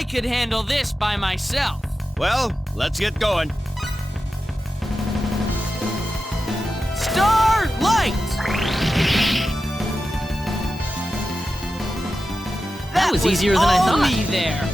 I could handle this by myself. Well, let's get going. Starlight! That was easier than I all thought. me there.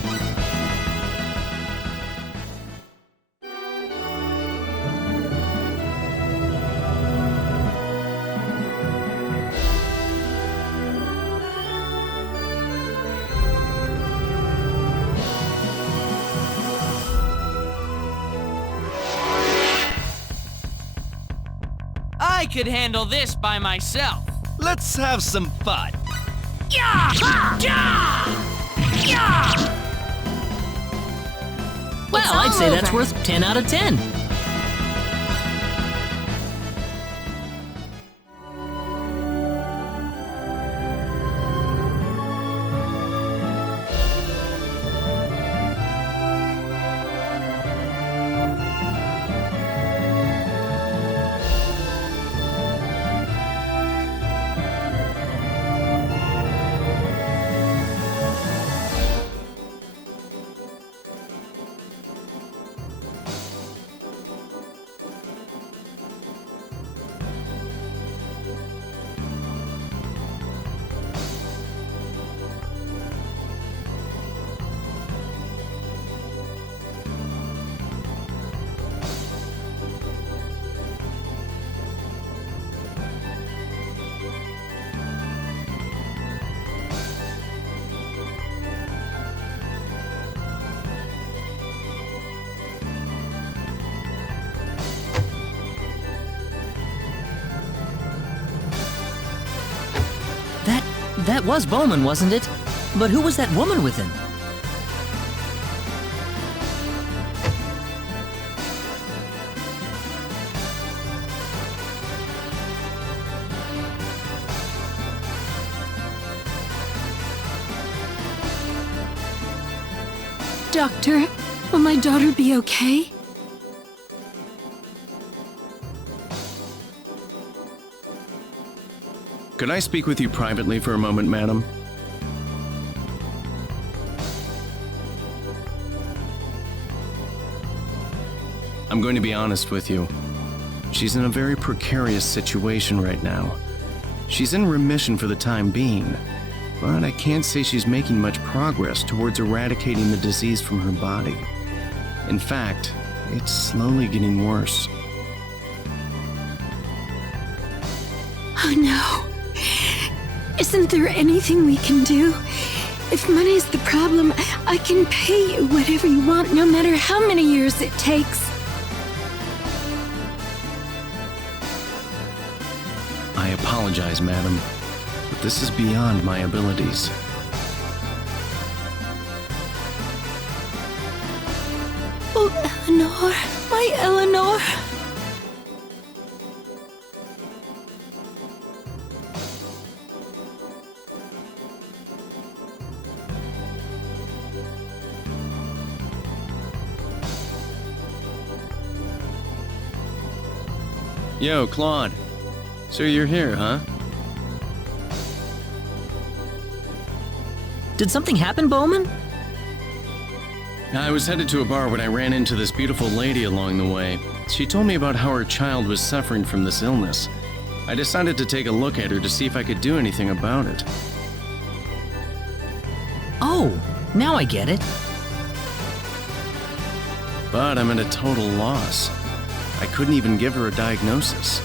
I could handle this by myself. Let's have some fun. Yeah! Yeah! Yeah! Well, I'd say that's over. worth 10 out of 10. That was Bowman, wasn't it? But who was that woman with him? Doctor, will my daughter be okay? Could I speak with you privately for a moment, madam? I'm going to be honest with you. She's in a very precarious situation right now. She's in remission for the time being, but I can't say she's making much progress towards eradicating the disease from her body. In fact, it's slowly getting worse. Oh no. Isn't there anything we can do? If money's the problem, I can pay you whatever you want, no matter how many years it takes. I apologize, madam, but this is beyond my abilities. Oh, Eleanor, my Eleanor. Yo, Claude. So you're here, huh? Did something happen, Bowman? I was headed to a bar when I ran into this beautiful lady along the way. She told me about how her child was suffering from this illness. I decided to take a look at her to see if I could do anything about it. Oh, now I get it. But I'm at a total loss. I couldn't even give her a diagnosis.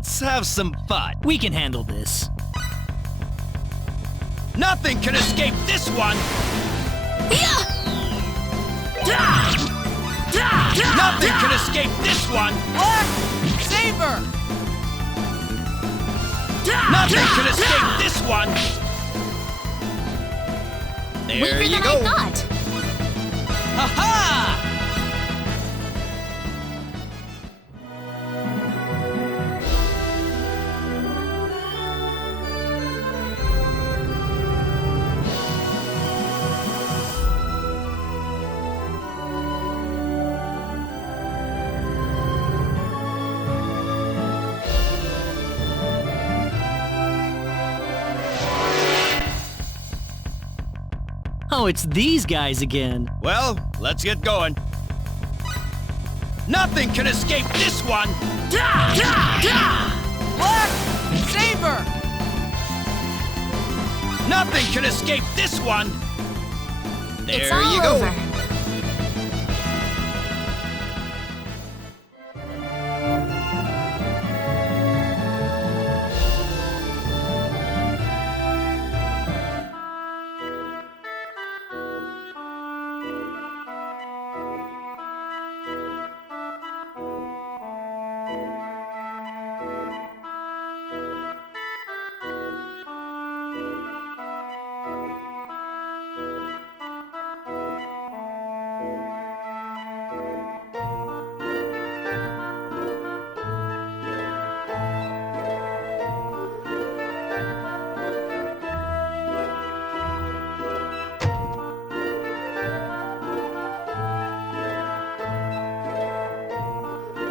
Let's have some fun. We can handle this. Nothing can escape this one. Nothing can escape this one. Saber! Nothing can escape this one. There you go. Ha-ha! Oh, it's these guys again. Well, let's get going. Nothing can escape this one. Black! Saber! Nothing can escape this one. There It's all you go. over.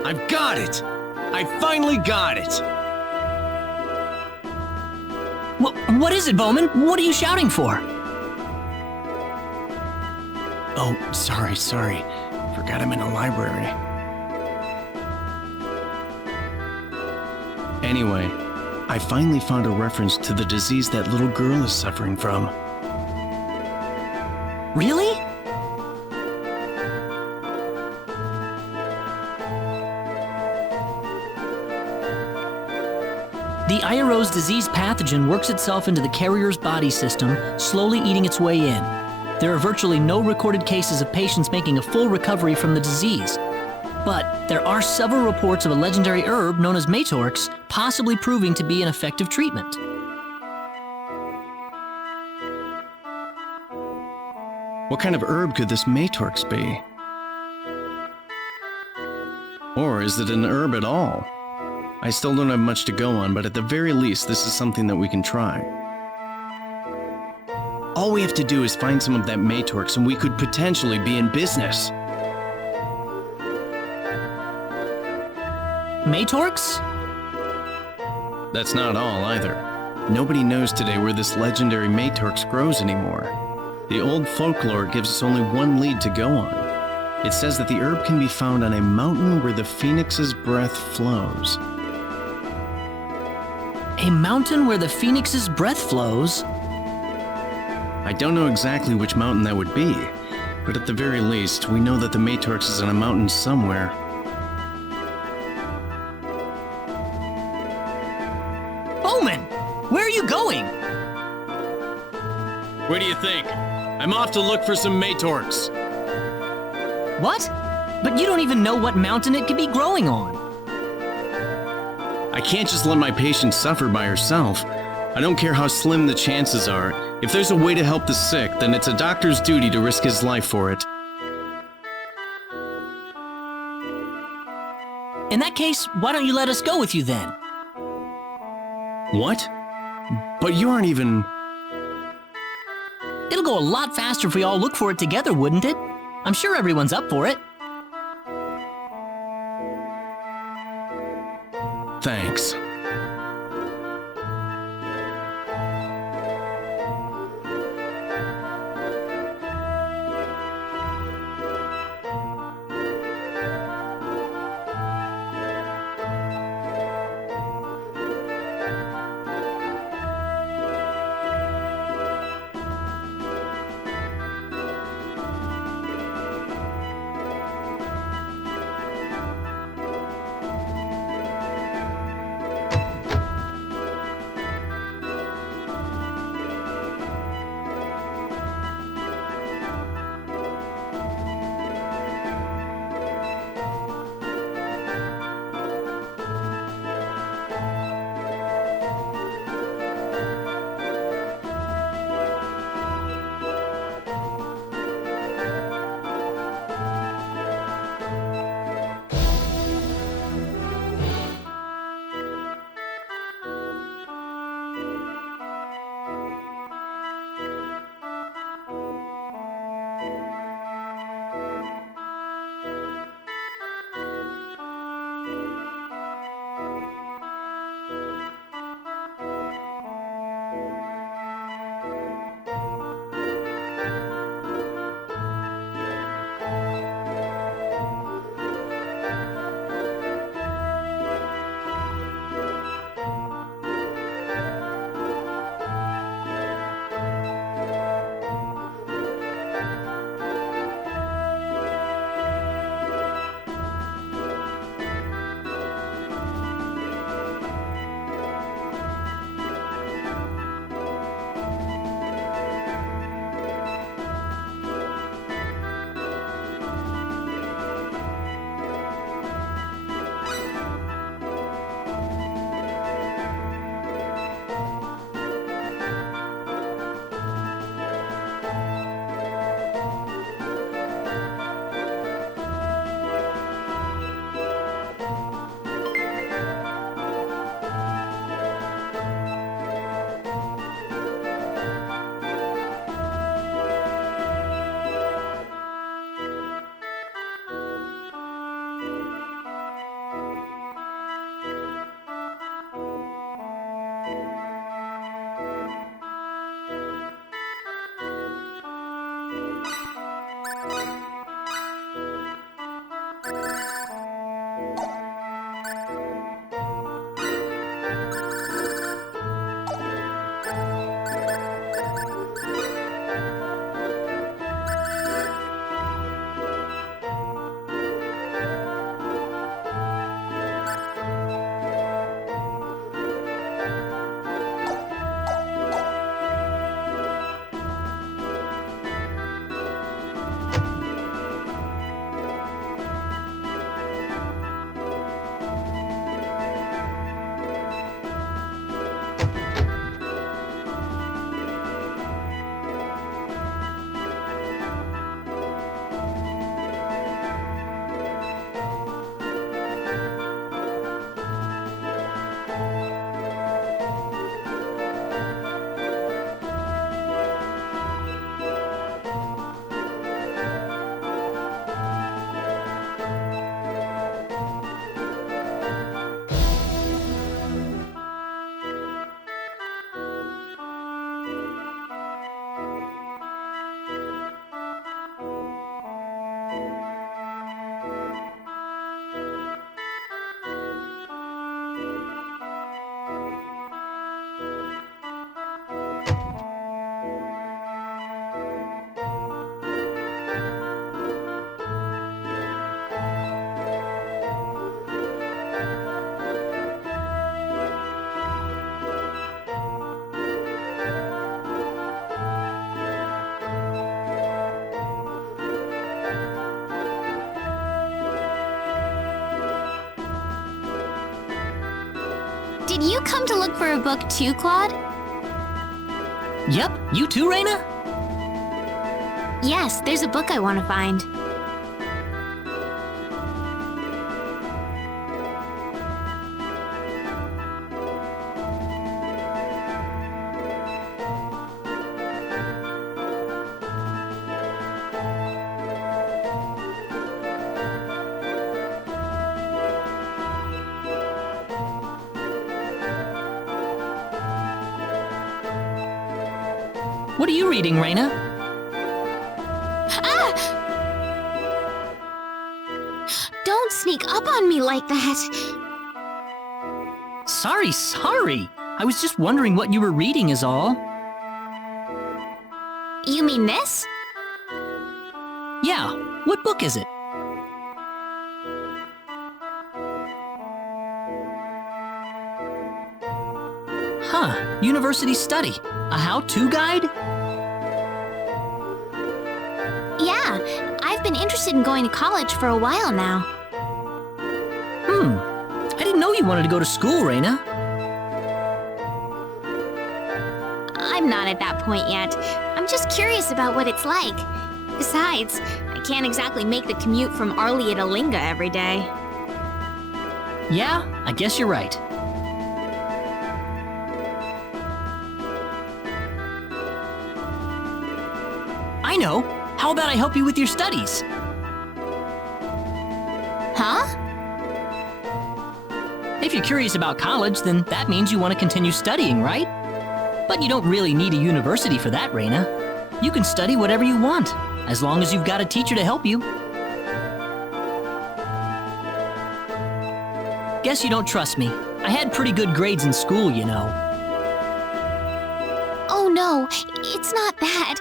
I've got it! I finally got it! What is it, Bowman? What are you shouting for? Oh, sorry. Forgot I'm in a library. Anyway, I finally found a reference to the disease that little girl is suffering from. Really? The Iro's disease pathogen works itself into the carrier's body system, slowly eating its way in. There are virtually no recorded cases of patients making a full recovery from the disease. But there are several reports of a legendary herb known as Matorx possibly proving to be an effective treatment. What kind of herb could this Matorx be? Or is it an herb at all? I still don't have much to go on, but at the very least, this is something that we can try. All we have to do is find some of that Matorx and we could potentially be in business. Matorx? That's not all either. Nobody knows today where this legendary Matorx grows anymore. The old folklore gives us only one lead to go on. It says that the herb can be found on a mountain where the phoenix's breath flows. A mountain where the phoenix's breath flows? I don't know exactly which mountain that would be, but at the very least, we know that the Matorx is on a mountain somewhere. Bowman! Where are you going? What do you think? I'm off to look for some Matorx. What? But you don't even know what mountain it could be growing on. I can't just let my patient suffer by herself. I don't care how slim the chances are. If there's a way to help the sick, then it's a doctor's duty to risk his life for it. In that case, why don't you let us go with you then? What? But you aren't even... It'll go a lot faster if we all look for it together, wouldn't it? I'm sure everyone's up for it. Thanks. Did you come to look for a book too, Claude? Yep, you too, Rena? Yes, there's a book I want to find. What are you reading, Rena? Ah! Don't sneak up on me like that. Sorry. I was just wondering what you were reading is all. You mean this? Yeah, what book is it? Huh, University Study. A how-to guide? Yeah, I've been interested in going to college for a while now. I didn't know you wanted to go to school, Rena. I'm not at that point yet. I'm just curious about what it's like. Besides, I can't exactly make the commute from Arlia to Linga every day. Yeah, I guess you're right. I know. How about I help you with your studies? Huh? If you're curious about college, then that means you want to continue studying, right? But you don't really need a university for that, Rena. You can study whatever you want, as long as you've got a teacher to help you. Guess you don't trust me. I had pretty good grades in school, you know. Oh no, it's not that.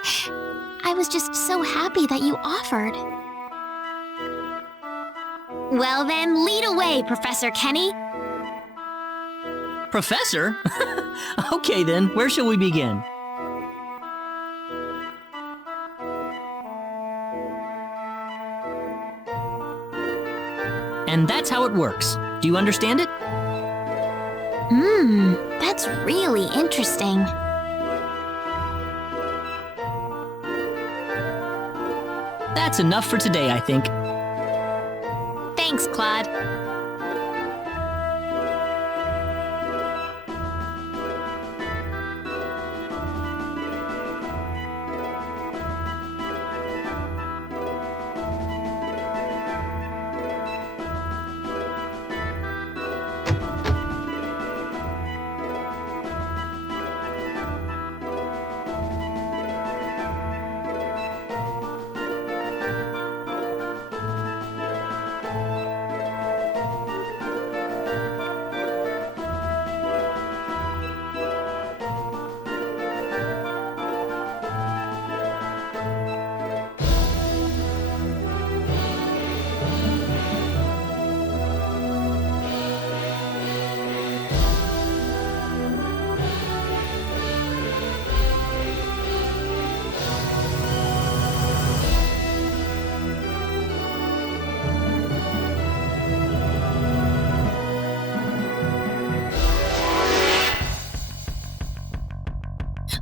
I was just so happy that you offered. Well then, lead away, Professor Kenny. Professor? Okay then, where shall we begin? And that's how it works. Do you understand it? That's really interesting. That's enough for today, I think. Thanks, Claude.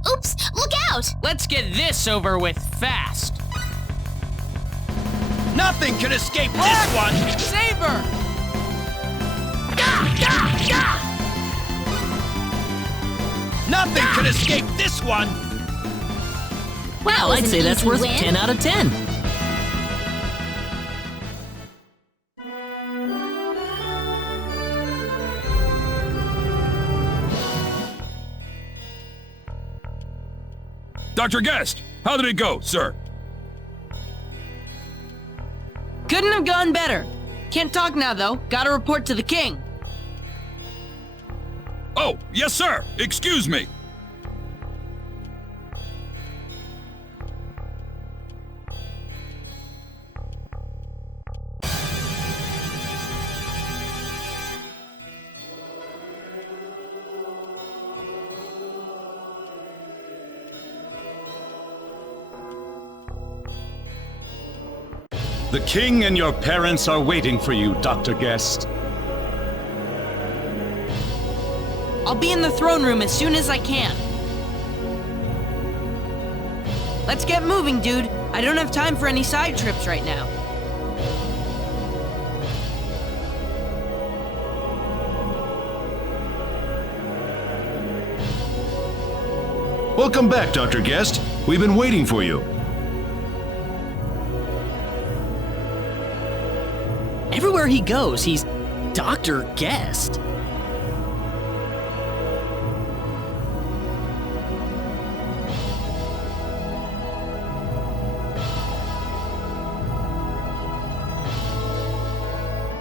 Oops, look out! Let's get this over with fast. Nothing can escape this one! Saber! Nothing can escape this one! Well, was I'd an say that's easy worth win. 10 out of 10. Dr. Guest, how did it go, sir? Couldn't have gone better. Can't talk now, though. Gotta report to the king. Oh, yes, sir. Excuse me. The king and your parents are waiting for you, Dr. Guest. I'll be in the throne room as soon as I can. Let's get moving, dude. I don't have time for any side trips right now. Welcome back, Dr. Guest. We've been waiting for you. Everywhere he goes, he's Dr. Guest.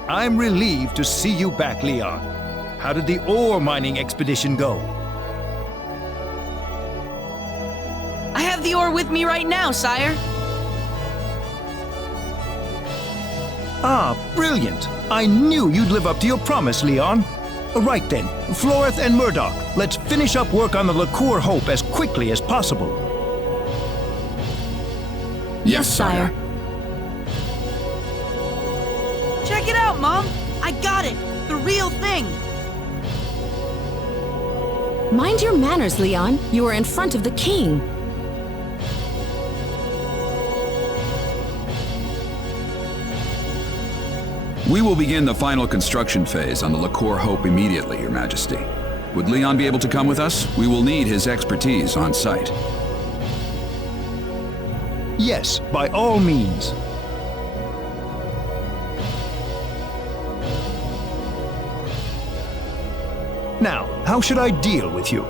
I'm relieved to see you back, Leon. How did the ore mining expedition go? I have the ore with me right now, sire. Ah, brilliant. I knew you'd live up to your promise, Leon. Right then, Floreth and Murdoch, let's finish up work on the Liqueur Hope as quickly as possible. Yes, sire. Check it out, Mom. I got it. The real thing. Mind your manners, Leon. You are in front of the king. We will begin the final construction phase on the Liqueur Hope immediately, Your Majesty. Would Leon be able to come with us? We will need his expertise on site. Yes, by all means. Now, how should I deal with you?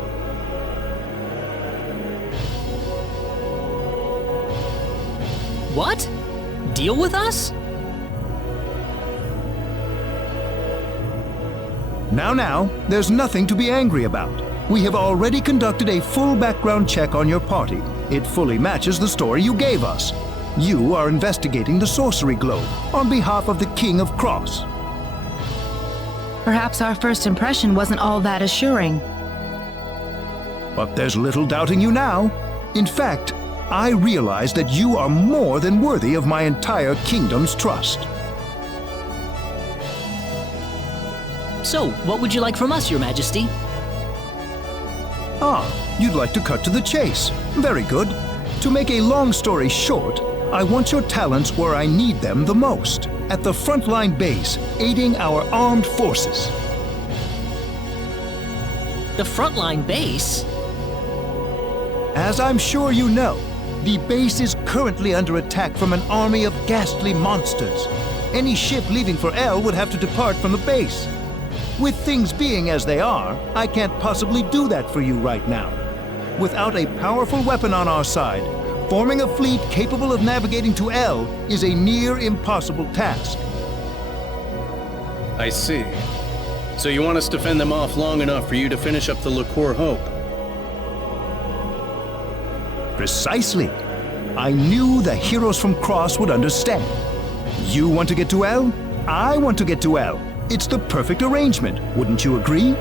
What? Deal with us? Now, there's nothing to be angry about. We have already conducted a full background check on your party. It fully matches the story you gave us. You are investigating the Sorcery Globe on behalf of the King of Cross. Perhaps our first impression wasn't all that assuring. But there's little doubting you now. In fact, I realize that you are more than worthy of my entire kingdom's trust. So, what would you like from us, Your Majesty? Ah, you'd like to cut to the chase. Very good. To make a long story short, I want your talents where I need them the most. At the frontline base, aiding our armed forces. The frontline base? As I'm sure you know, the base is currently under attack from an army of ghastly monsters. Any ship leaving for El would have to depart from the base. With things being as they are, I can't possibly do that for you right now. Without a powerful weapon on our side, forming a fleet capable of navigating to El is a near impossible task. I see. So you want us to fend them off long enough for you to finish up the Liqueur Hope? Precisely. I knew the heroes from Cross would understand. You want to get to El? I want to get to El. It's the perfect arrangement, wouldn't you agree?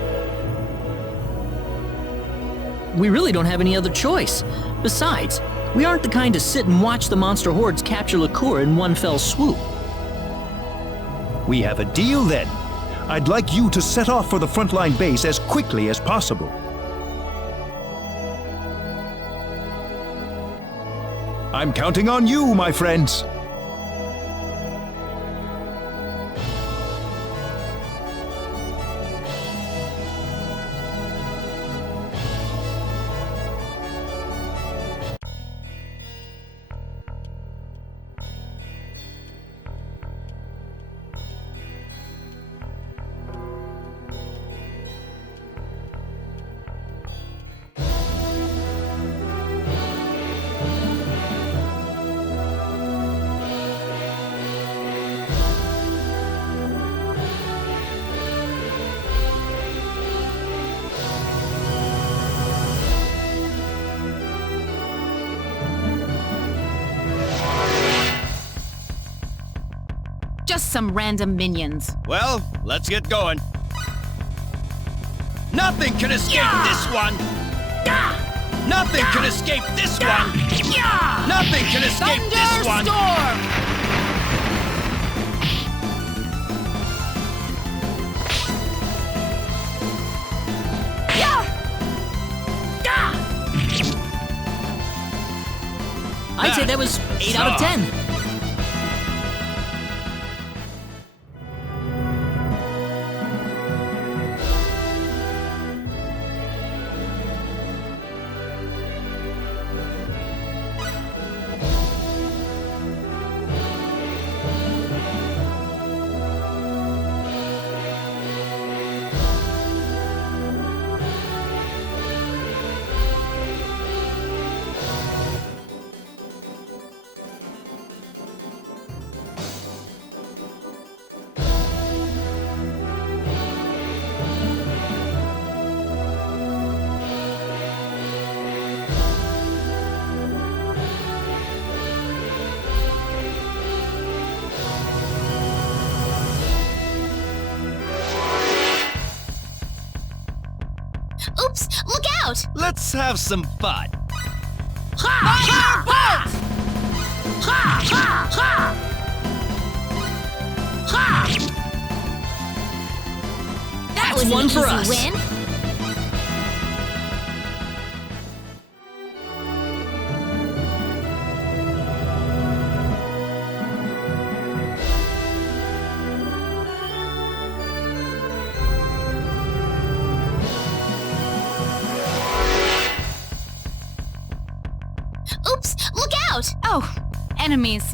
We really don't have any other choice. Besides, we aren't the kind to sit and watch the monster hordes capture Liqueur in one fell swoop. We have a deal then. I'd like you to set off for the frontline base as quickly as possible. I'm counting on you, my friends. Just some random minions. Well, let's get going. Nothing can escape this one! Nothing can escape this one! Nothing can escape this one! I'd say that was 8 out of 10. Oops! Look out! Let's have some fun. Fire bolt! Ha! Ha! Ha! Ha! That was one an for easy us. win. Oops! Look out! Oh, enemies.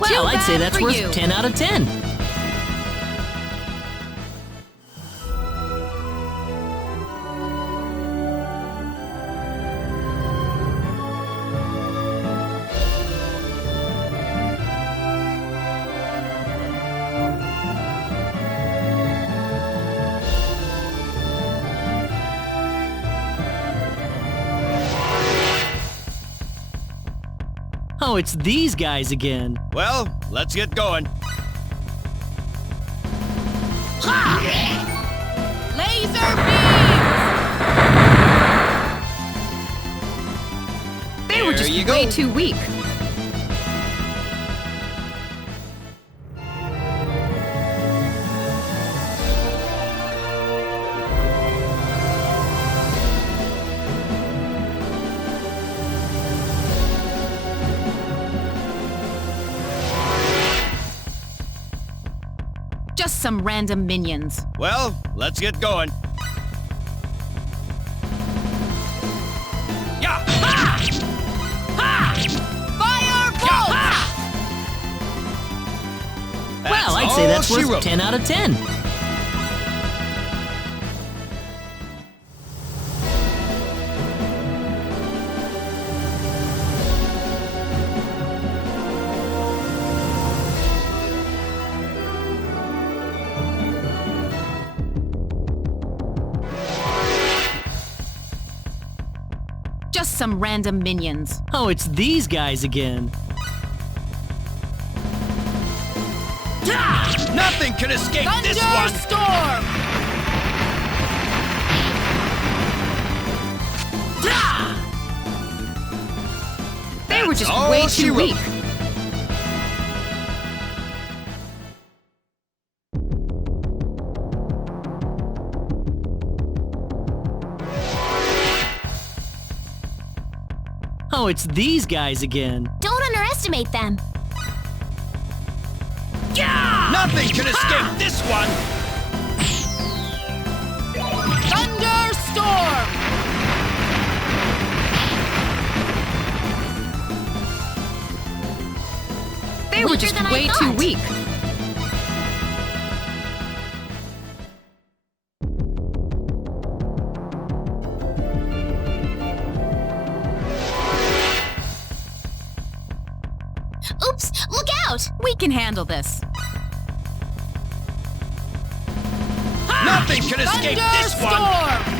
Well, I'd say bad that's for worth you. 10 out of 10. Oh, it's these guys again. Well, let's get going. Laser beams! They were There just you way go. too weak. Just some random minions. Well, let's get going. Yeah! Ha! Ha! Fire bolt! Well, I'd say that's all she worth wrote. 10 out of 10. Just some random minions. Oh, it's these guys again. Nothing can escape this one! Thunderstorm! They were just all way she too wrote. weak. Oh, it's these guys again. Don't underestimate them. Nothing can escape this one! Thunderstorm! They were Weaker just than I way too thought. weak. Oops! Look out! We can handle this. Nothing can escape this one! Thunderstorm!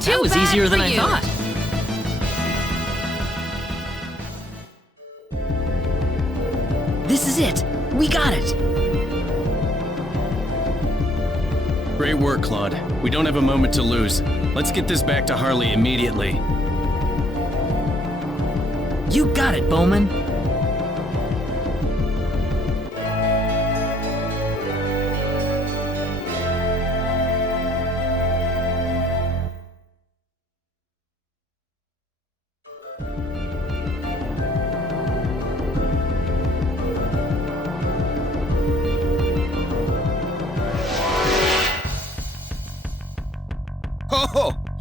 That was bad easier than for I you. thought. This is it. We got it. Great work, Claude. We don't have a moment to lose. Let's get this back to Harley immediately. You got it, Bowman.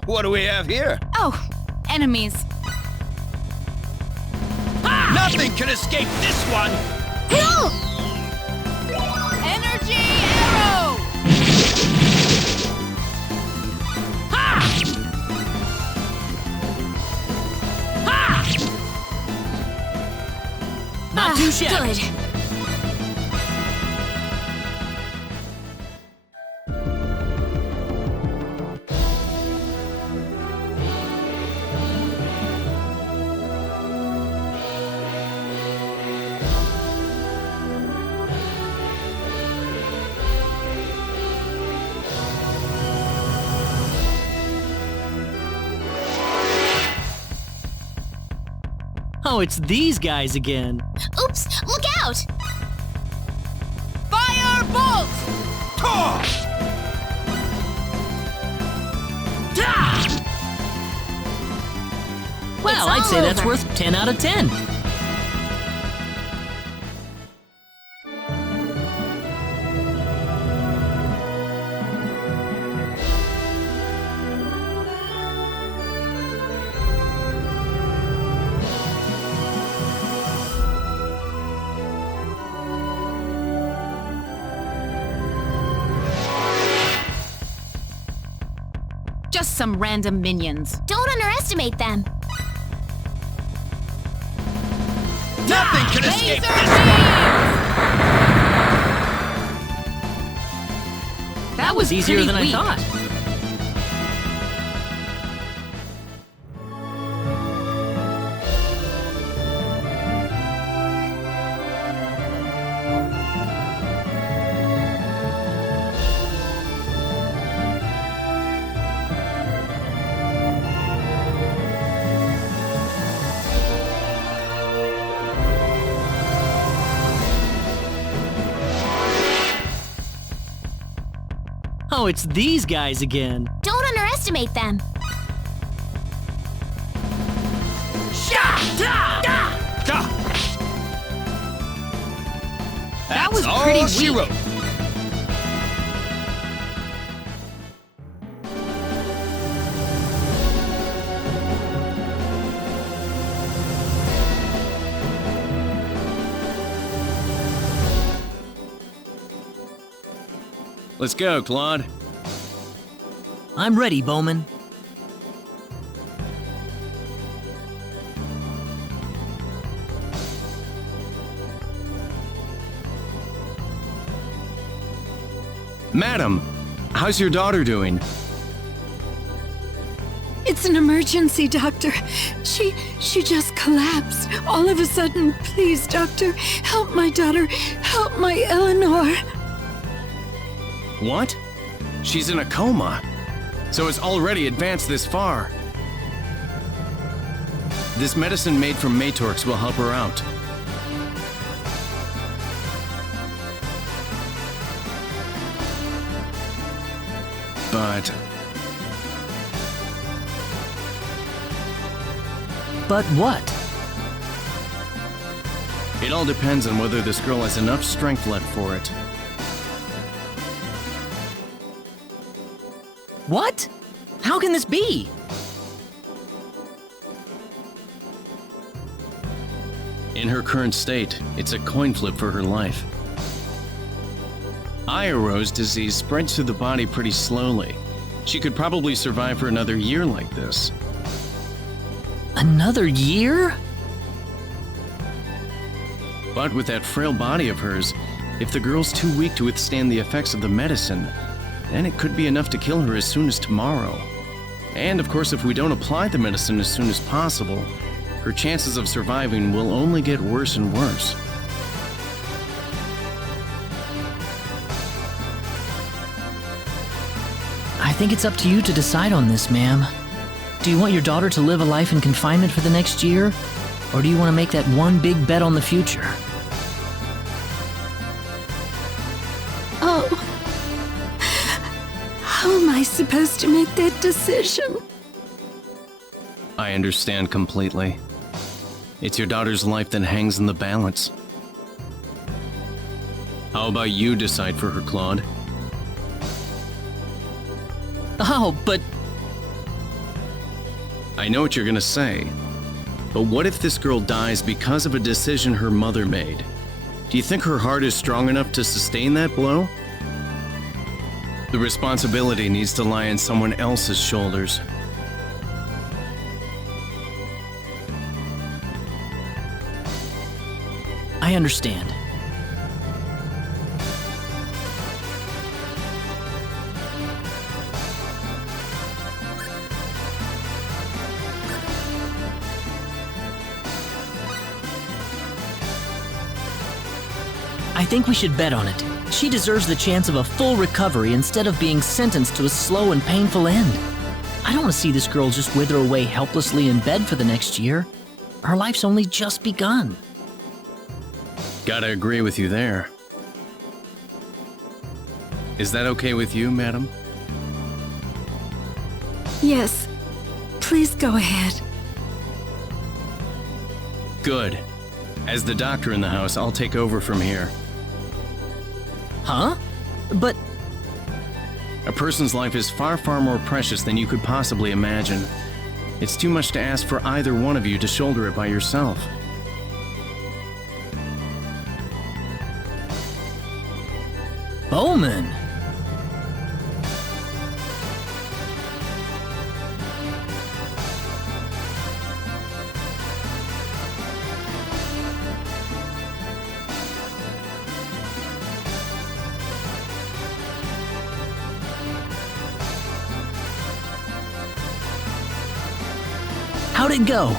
What do we have here? Oh, enemies. Nothing can escape this one! Energy arrow! Not too shabby. Good. Oh, it's these guys again. Oops, look out! Fire bolt! Well, I'd say that's worth 10 out of 10. Just some random minions. Don't underestimate them. Nothing can escape Laser this That was easier pretty than I weak. thought. Oh, it's these guys again. Don't underestimate them. That was all pretty she weak. wrote. Let's go, Claude. I'm ready, Bowman. Madam, how's your daughter doing? It's an emergency, Doctor. She just collapsed. All of a sudden. Please, Doctor, help my daughter. Help my Eleanor. What? She's in a coma. So it's already advanced this far. This medicine made from Matorx will help her out. But what? It all depends on whether this girl has enough strength left for it. What? How can this be? In her current state, it's a coin flip for her life. Ioro's disease spreads through the body pretty slowly. She could probably survive for another year like this. Another year? But with that frail body of hers, if the girl's too weak to withstand the effects of the medicine, then it could be enough to kill her as soon as tomorrow. And of course, if we don't apply the medicine as soon as possible, her chances of surviving will only get worse and worse. I think it's up to you to decide on this, ma'am. Do you want your daughter to live a life in confinement for the next year? Or do you want to make that one big bet on the future? Oh. How am I supposed to make that decision? I understand completely. It's your daughter's life that hangs in the balance. How about you decide for her, Claude? Oh, but... I know what you're gonna say, but what if this girl dies because of a decision her mother made? Do you think her heart is strong enough to sustain that blow? The responsibility needs to lie on someone else's shoulders. I understand. I think we should bet on it. She deserves the chance of a full recovery instead of being sentenced to a slow and painful end. I don't want to see this girl just wither away helplessly in bed for the next year. Her life's only just begun. Gotta agree with you there. Is that okay with you, madam? Yes. Please go ahead. Good. As the doctor in the house, I'll take over from here. Huh? But... A person's life is far, far more precious than you could possibly imagine. It's too much to ask for either one of you to shoulder it by yourself. Bowman! How'd it go?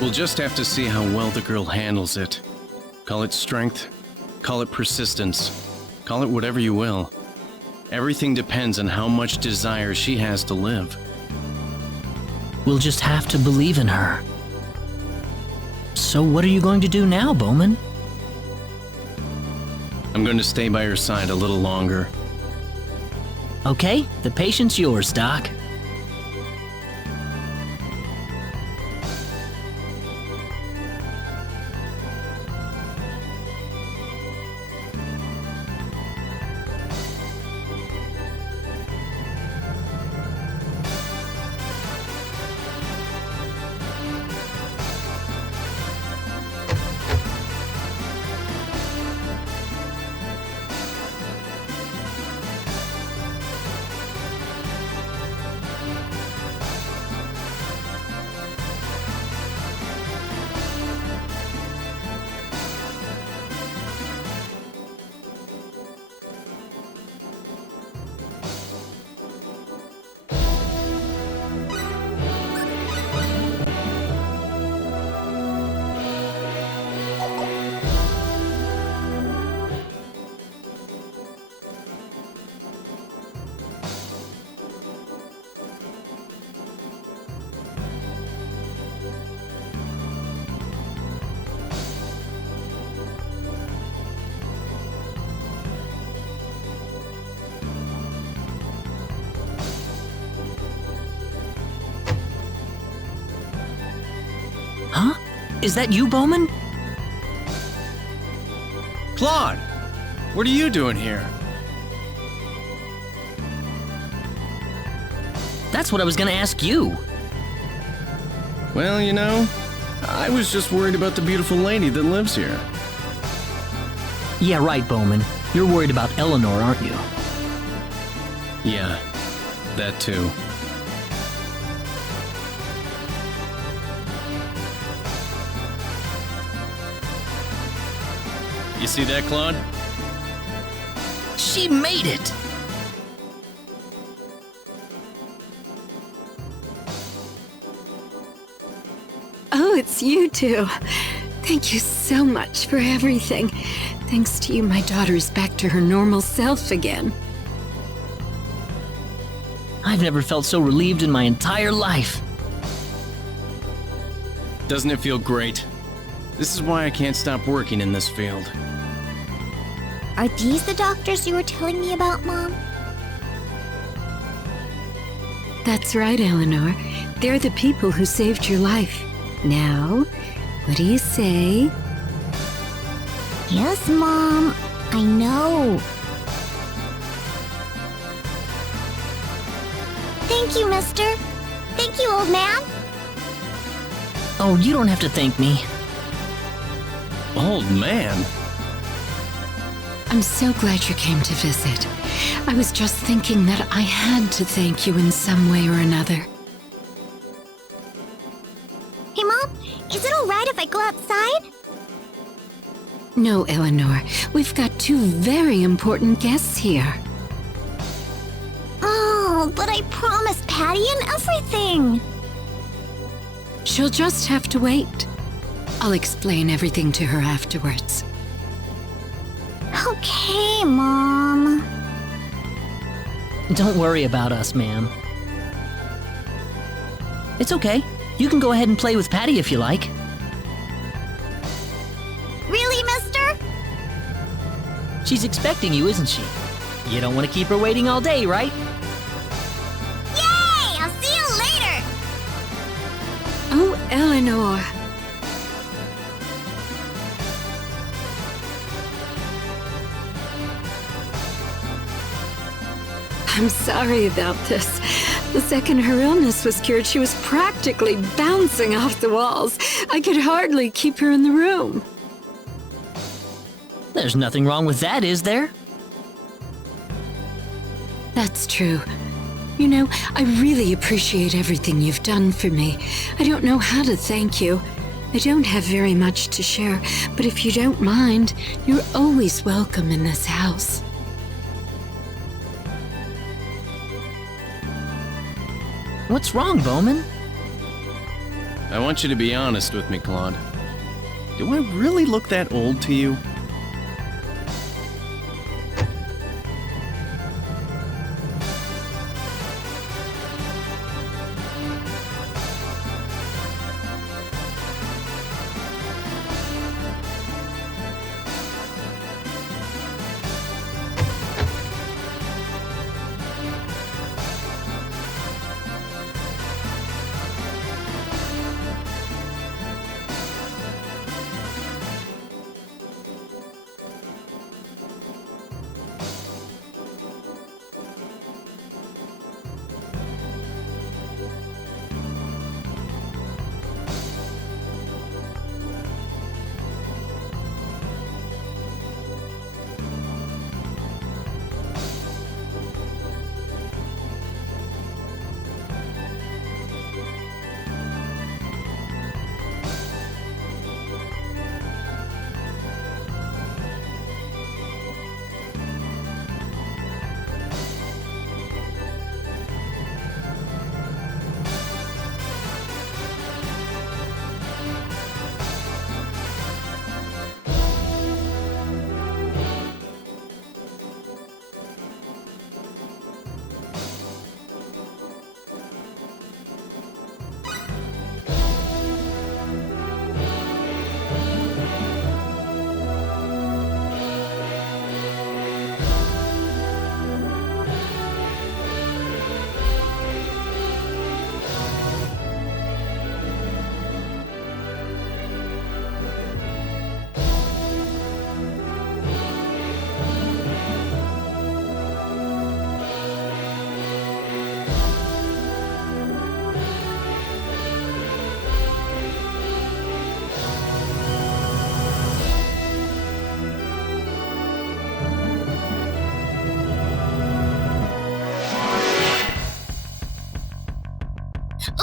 We'll just have to see how well the girl handles it. Call it strength, call it persistence, call it whatever you will. Everything depends on how much desire she has to live. We'll just have to believe in her. So what are you going to do now, Bowman? I'm going to stay by her side a little longer. Okay, the patient's yours, Doc. Huh? Is that you, Bowman? Claude! What are you doing here? That's what I was gonna ask you. Well, you know, I was just worried about the beautiful lady that lives here. Yeah, right, Bowman. You're worried about Eleanor, aren't you? Yeah, that too. You see that, Claude? She made it! Oh, it's you two. Thank you so much for everything. Thanks to you, my daughter's back to her normal self again. I've never felt so relieved in my entire life. Doesn't it feel great? This is why I can't stop working in this field. Are these the doctors you were telling me about, Mom? That's right, Eleanor. They're the people who saved your life. Now, what do you say? Yes, Mom. I know. Thank you, mister. Thank you, old man. Oh, you don't have to thank me. Old man? I'm so glad you came to visit. I was just thinking that I had to thank you in some way or another. Hey, Mom, is it alright if I go outside? No, Eleanor. We've got two very important guests here. Oh, but I promised Patty and everything. She'll just have to wait. I'll explain everything to her afterwards. Okay, Mom. Don't worry about us, ma'am. It's okay. You can go ahead and play with Patty if you like. Really, mister? She's expecting you, isn't she? You don't want to keep her waiting all day, right? Yay! I'll see you later! Oh, Eleanor. I'm sorry about this. The second her illness was cured, she was practically bouncing off the walls. I could hardly keep her in the room. There's nothing wrong with that, is there? That's true. You know, I really appreciate everything you've done for me. I don't know how to thank you. I don't have very much to share, but if you don't mind, you're always welcome in this house. What's wrong, Bowman? I want you to be honest with me, Claude. Do I really look that old to you?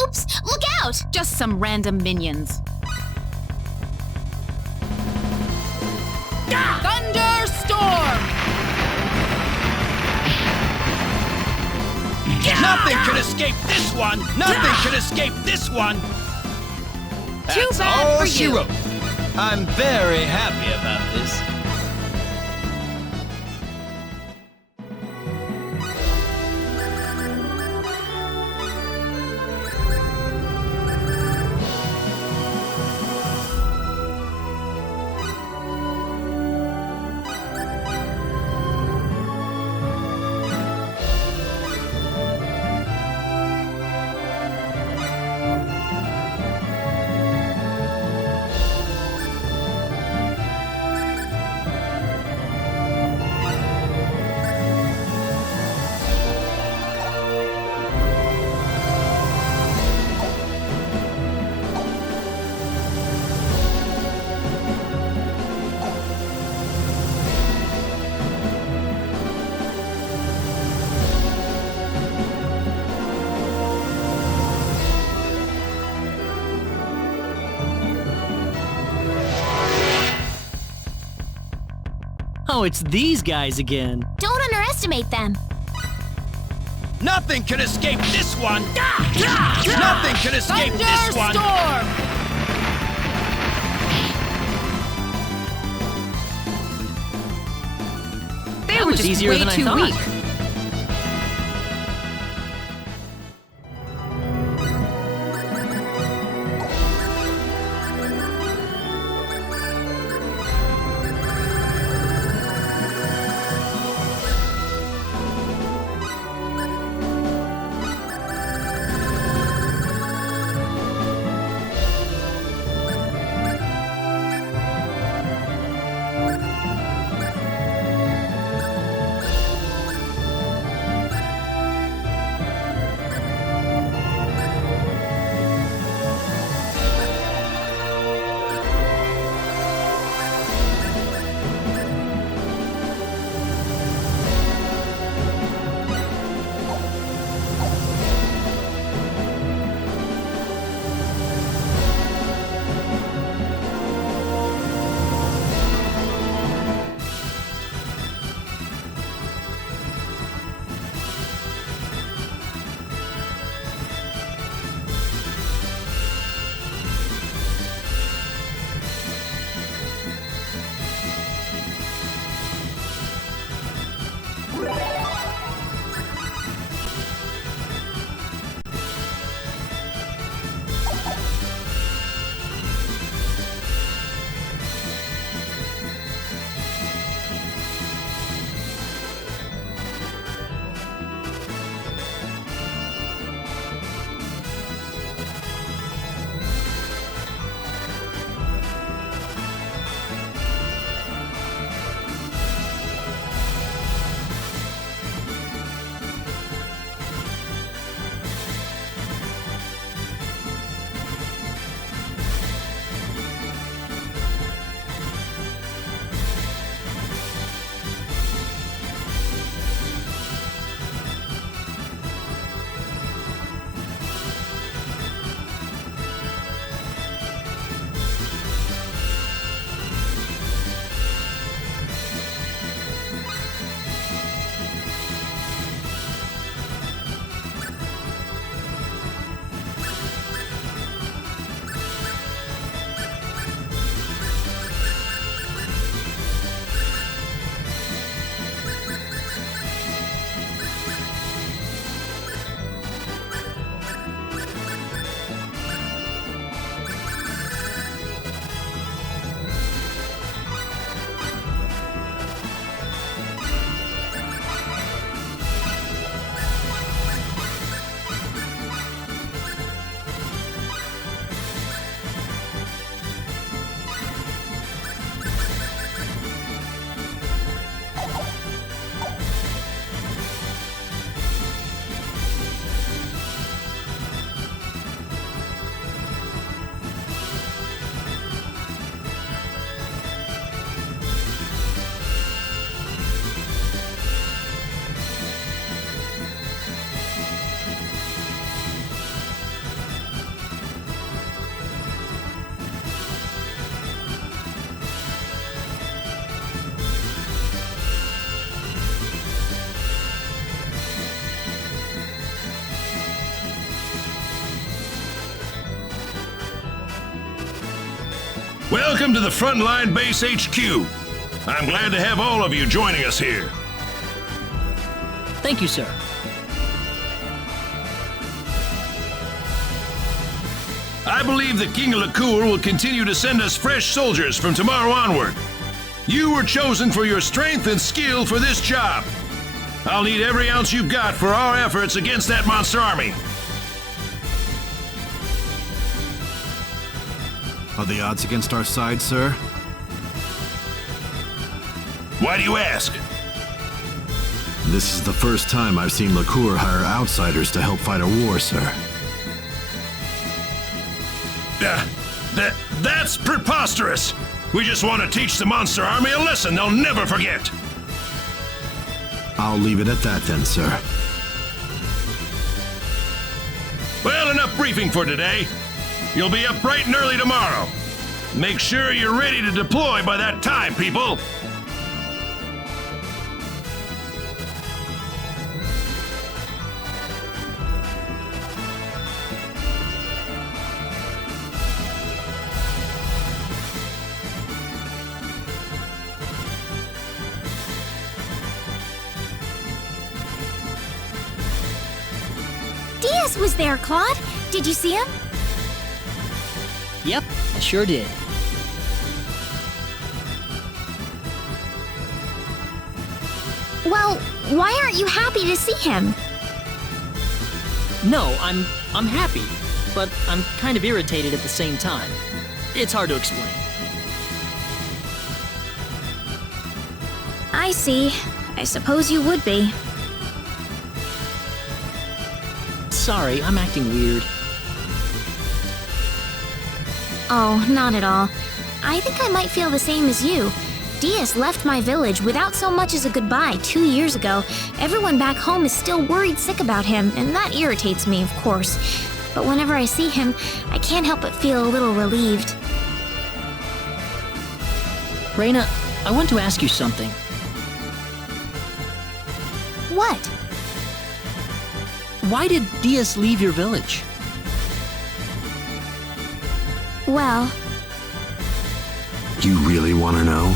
Oops! Look out! Just some random minions. Thunderstorm! Nothing can escape this one! Nothing can escape this one! Too That's bad all for she you. wrote. I'm very happy about this. Oh, it's these guys again. Don't underestimate them. Nothing can escape this one! Nothing can escape this one! They That were was just easier way than I too thought. weak. Welcome to the Frontline Base HQ. I'm glad to have all of you joining us here. Thank you, sir. I believe that King LaCour will continue to send us fresh soldiers from tomorrow onward. You were chosen for your strength and skill for this job. I'll need every ounce you've got for our efforts against that monster army. Are the odds against our side, sir? Why do you ask? This is the first time I've seen LaCour hire outsiders to help fight a war, sir. That's preposterous! We just want to teach the monster army a lesson they'll never forget! I'll leave it at that then, sir. Well, enough briefing for today. You'll be up bright and early tomorrow. Make sure you're ready to deploy by that time, people! Diaz was there, Claude. Did you see him? Yep, I sure did. Well, why aren't you happy to see him? No, I'm happy, but I'm kind of irritated at the same time. It's hard to explain. I see. I suppose you would be. Sorry, I'm acting weird. Oh, not at all. I think I might feel the same as you. Diaz left my village without so much as a goodbye 2 years ago. Everyone back home is still worried sick about him, and that irritates me, of course. But whenever I see him, I can't help but feel a little relieved. Rena, I want to ask you something. What? Why did Diaz leave your village? Well... You really want to know?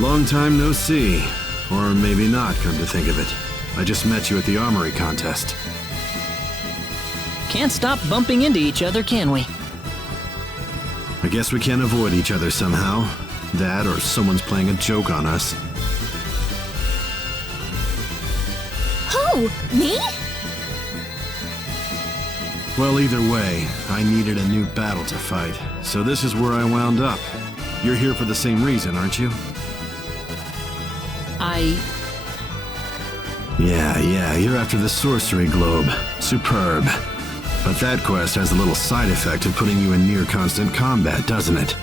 Long time no see. Or maybe not, come to think of it. I just met you at the armory contest. Can't stop bumping into each other, can we? I guess we can't avoid each other somehow. That or someone's playing a joke on us. Who? Me? Well, either way, I needed a new battle to fight, so this is where I wound up. You're here for the same reason, aren't you? Yeah, you're after the Sorcery Globe. Superb. But that quest has a little side effect of putting you in near constant combat, doesn't it?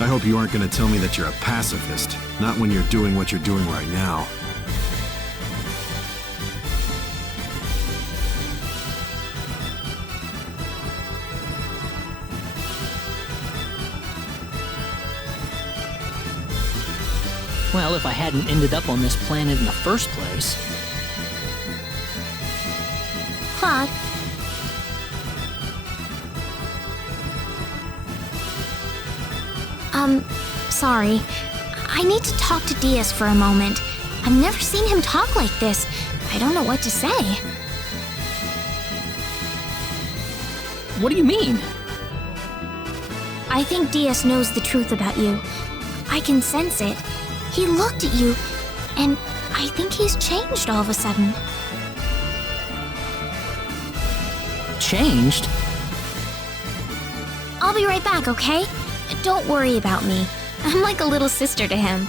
I hope you aren't going to tell me that you're a pacifist, not when you're doing what you're doing right now. Well, if I hadn't ended up on this planet in the first place. Claude? Sorry. I need to talk to Diaz for a moment. I've never seen him talk like this. I don't know what to say. What do you mean? I think Diaz knows the truth about you. I can sense it. He looked at you, and I think he's changed all of a sudden. Changed? I'll be right back, okay? Don't worry about me. I'm like a little sister to him.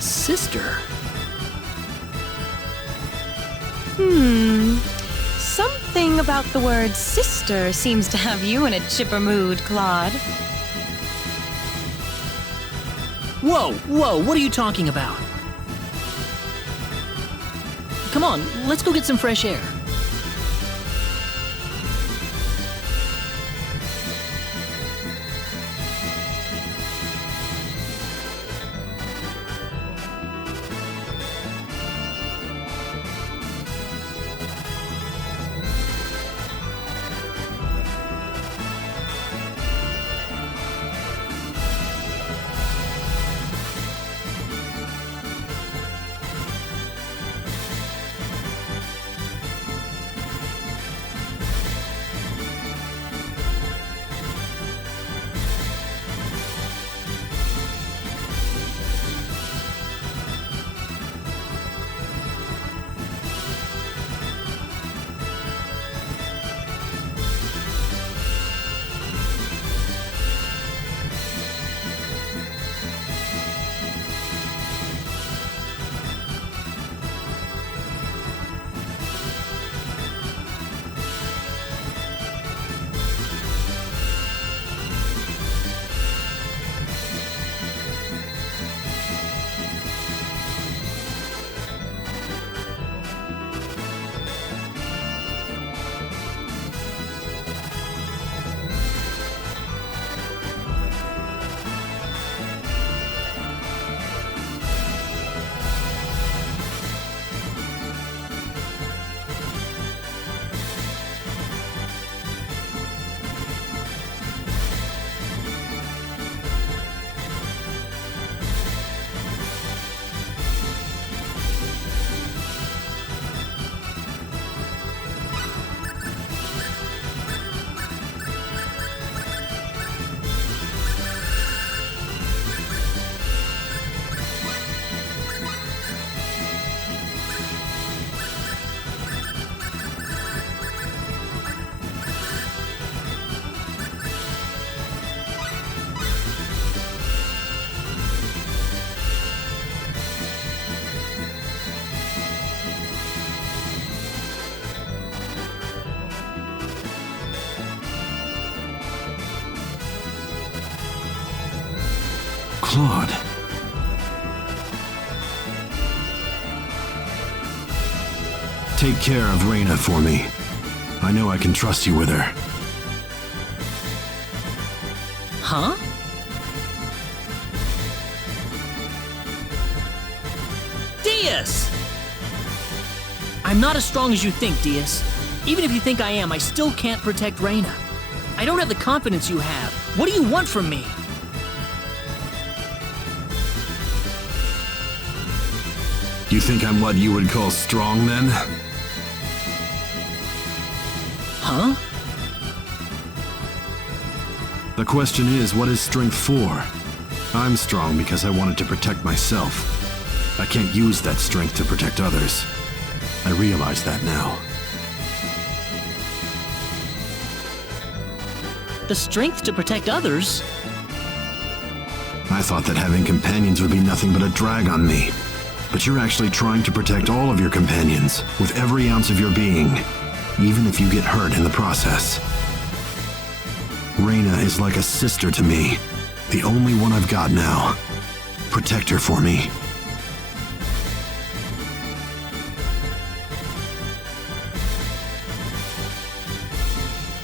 Sister? Something about the word sister seems to have you in a chipper mood, Claude. Whoa, what are you talking about? Come on, let's go get some fresh air. Claude. Take care of Rena for me. I know I can trust you with her. Huh? Diaz! I'm not as strong as you think, Diaz. Even if you think I am, I still can't protect Rena. I don't have the confidence you have. What do you want from me? You think I'm what you would call strong, then? Huh? The question is, what is strength for? I'm strong because I wanted to protect myself. I can't use that strength to protect others. I realize that now. The strength to protect others? I thought that having companions would be nothing but a drag on me. But you're actually trying to protect all of your companions, with every ounce of your being, even if you get hurt in the process. Rena is like a sister to me, the only one I've got now. Protect her for me.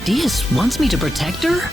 Diaz wants me to protect her?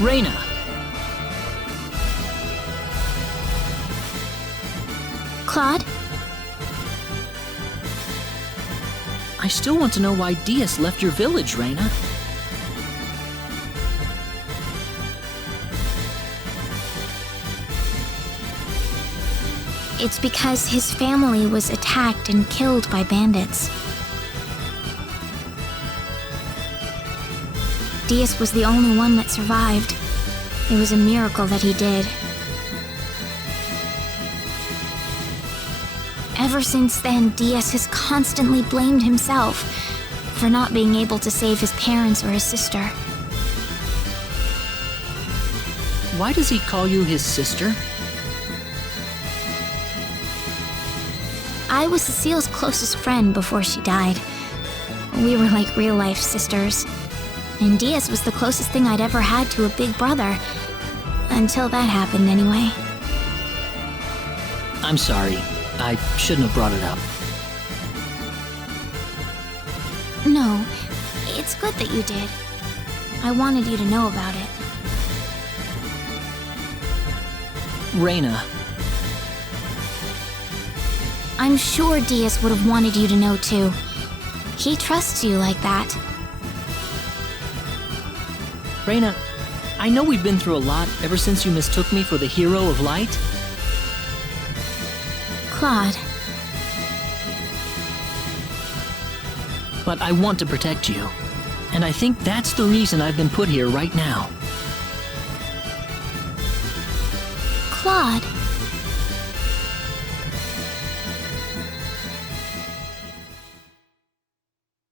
Rena. Claude? I still want to know why Diaz left your village, Rena. It's because his family was attacked and killed by bandits. Diaz was the only one that survived. It was a miracle that he did. Ever since then, Diaz has constantly blamed himself for not being able to save his parents or his sister. Why does he call you his sister? I was Cecile's closest friend before she died. We were like real-life sisters. And Diaz was the closest thing I'd ever had to a big brother. Until that happened, anyway. I'm sorry. I shouldn't have brought it up. No, it's good that you did. I wanted you to know about it. Rena. I'm sure Diaz would have wanted you to know too. He trusts you like that. Rena, I know we've been through a lot ever since you mistook me for the hero of light. Claude. But I want to protect you. And I think that's the reason I've been put here right now. Claude.